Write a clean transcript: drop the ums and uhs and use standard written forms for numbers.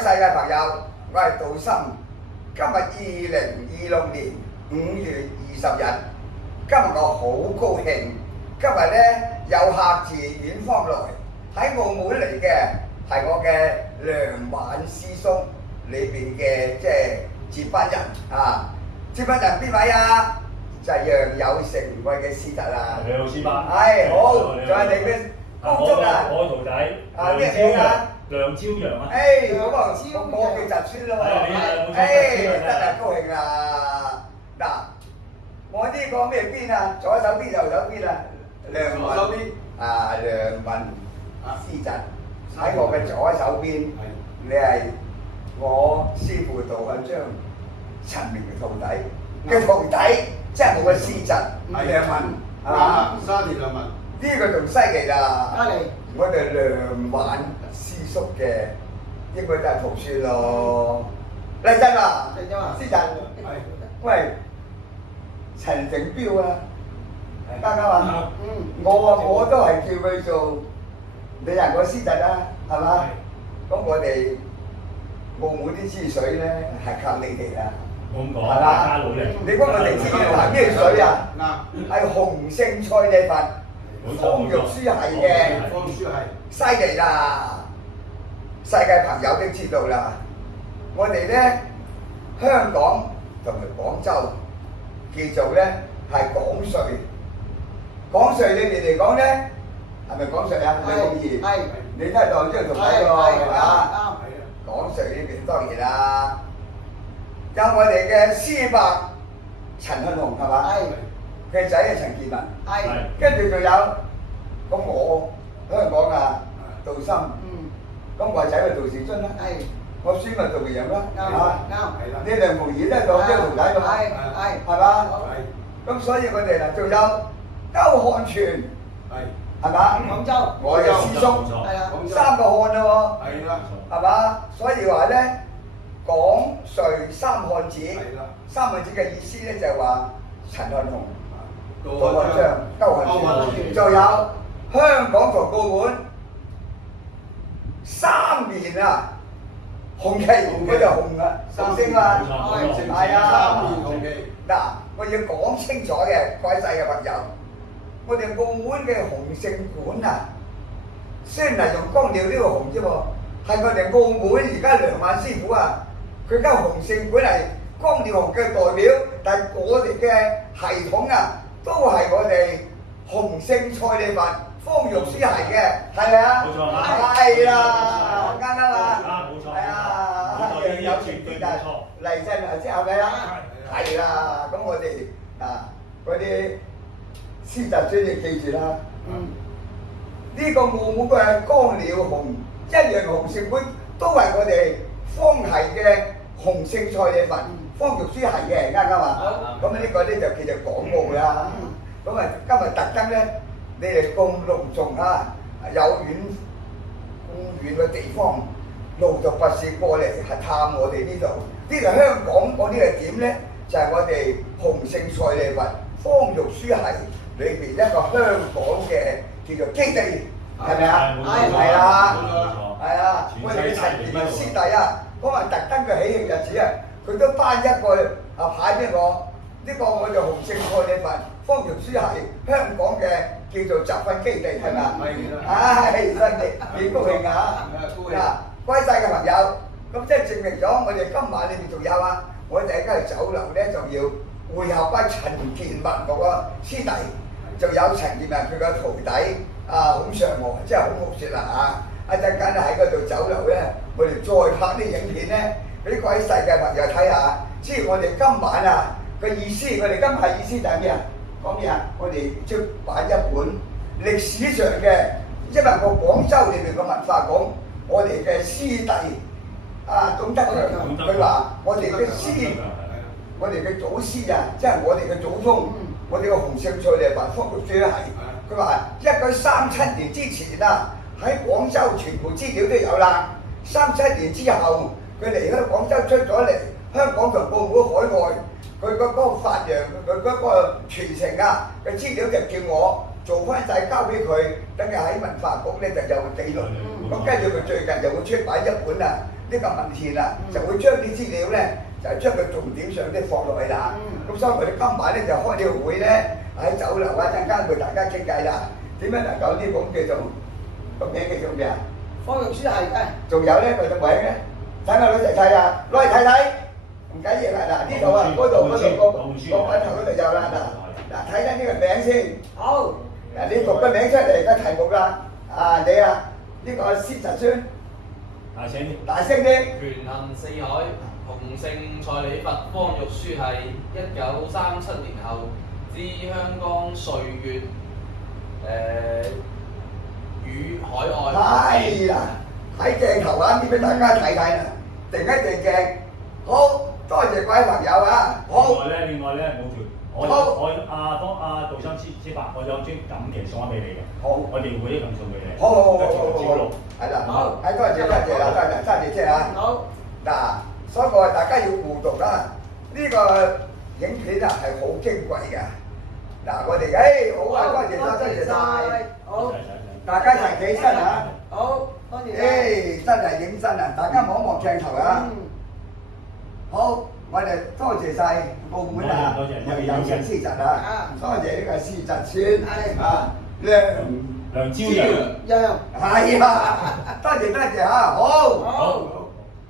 世嘅朋友，我係杜森。今日2026年5月20日，今日我好高興。今日咧有客自遠方來，喺澳門嚟嘅係我嘅梁晚師叔裏邊嘅接班人啊！接班人邊位啊？就係楊有成貴嘅師侄啦。你好，師伯。係好，仲有你嘅高足啊！我徒弟啊咩名啊？梁朝陽啊！咁啊，我叫侄孫咯喎！真係高興啦！嗱，我呢個咩邊啊？左手邊、右手邊啊？梁文梁文師侄喺我嘅左手邊，你係我師父杜漢章陳明嘅徒弟嘅徒弟，即係我嘅師侄梁文係嘛？沙田梁文呢個仲犀利啦！我哋梁晚師叔嘅應該就係徒孫咯。嚟真啊，師侄，喂，陳成標啊，啱唔啱啊？我都係叫佢做你係我師侄啦，係嘛？咁我哋澳門啲支水咧係靠你哋啦，係嘛？大家努力。你幫我哋支嗱咩水啊？係紅勝菜地粉。方玉書係嘅，方書係犀利啦！世界朋友都知道啦。我哋咧香港同埋廣州叫做咧係廣稅。廣稅裏邊嚟講咧，係咪廣稅啊？李公義，係你都係當張同睇喎，係嘛？廣稅呢邊當然啦，有我哋嘅師伯陳漢雄係嘛？佢仔係陳建文，跟住仲有咁我香港啊杜森，咁我仔咪杜兆津啦，我孫咪杜陽啦，呢兩模兒都係當張徒弟㗎嘛，係嘛？咁所以我哋嗱仲有歐漢全，係嘛？廣州，我嘅師叔，三個漢咯喎，係嘛？所以話咧廣穗三漢子，三漢子嘅意思咧就係話陳漢雄。杜漢章、歐漢全，仲有香港同澳門3面啊，紅旗嗰就紅啊，紅星嘛，係啊，三面紅旗。嗱，我要講清楚嘅，各位細嘅朋友，我哋澳門嘅紅勝館啊，雖然係用光耀呢個紅啫喎，係我哋澳門而家梁晚師傅啊，佢間紅勝館係光耀紅嘅代表，但係我哋嘅系統啊。都係我哋紅勝菜地粉方玉書係嘅，係咪啊？冇錯，係啦，啱啱啊？冇錯，係啊，有傳啲㗎，嚟真係即係咪啊？係啦，咁我哋嗰啲師侄孫你記住啦。呢個澳門嘅光耀紅一樣紅勝館都係我哋方係嘅紅勝菜地粉。方玉書係嘅，啱唔啱啊？咁呢個咧就叫做港澳啦。咁啊，今日特登咧，你哋咁隆重啊，有咁遠嘅地方，路途跋涉過嚟係探我哋呢度。呢度香港嗰啲係點咧？就係我哋紅勝菜地粉方玉書係裏邊一個香港嘅叫做基地，係咪啊？係啦，係啊，我哋嘅陳健文師弟啊，嗰日特登嘅喜慶日子啊！佢都頒一個牌俾我，呢個我就紅勝菜地粉方玉書係香港嘅叫做集訓基地，係咪啊？係，真係幾高興啊！嗱，歸曬嘅朋友，咁即係證明咗我哋今晚裏面仲有啊！我哋而家去酒樓咧，就要會合翻陳健文嗰個師弟，仲有陳健文佢個徒弟孔尚和，即係孔木雪啦嚇！一陣間喺嗰度酒樓咧，我哋再拍啲影片咧。俾各位細嘅朋友睇下，即係我哋今晚啊嘅意思，我哋今日意思就係咩啊？講咩啊？我哋出版一本歷史上嘅，因為個廣州裏邊嘅文化講，我哋嘅師弟董德強，佢話我哋嘅我哋嘅祖師啊，即係我哋嘅祖宗，我哋嘅紅勝菜地粉方玉書係，佢話1937年之前啊，喺廣州全部資料都有啦，37年之後。佢離開廣州出咗嚟，香港同澳門海外，佢嗰個發揚，佢嗰個傳承啊嘅資料就叫我做翻晒交俾佢，等佢喺文化局咧就有記錄。咁跟住佢最近就會出版一本呢個文獻啦，就會將啲資料咧就將佢重點上啲放落去啦。咁所以我哋今晚咧就開呢個會咧喺酒樓啊，陣間會大家傾偈啦。點樣能夠呢本叫做個名叫做咩啊？科學書系嘅。仲有咧佢個名咧，睇我攞嚟睇啊，攞嚟睇睇，唔緊要啦。嗱呢度啊，嗰度個品頭嗰度有啦。嗱睇緊呢個名先。好。嗱你讀個名出嚟個題目啦。啊你啊，呢個施實孫。大聲啲！大聲啲！權衡四海，洪聖蔡李佛方玉書係1937年後之香港歲月與海外。係啦，喺鏡頭啊，俾大家睇睇啦，定一定鏡。好，多謝各位朋友啊！好。另外咧冇條，我杜生師伯，我有張錦旗送翻俾你嘅。好，我哋會一咁送俾你。好，好。係啦，好，多謝啦，多謝先啊。好。嗱，所以我哋大家要互動啦。呢個影片啊係好矜貴㗎。嗱，我哋好啊，多謝晒。好。大家齊起身啊！好，多謝。真係認真啊！大家望一望鏡頭啊！好，我哋多謝晒澳門啊，我哋有請施實啊，多謝呢個施實孫啊，梁朝陽，係啊，多謝嚇，好。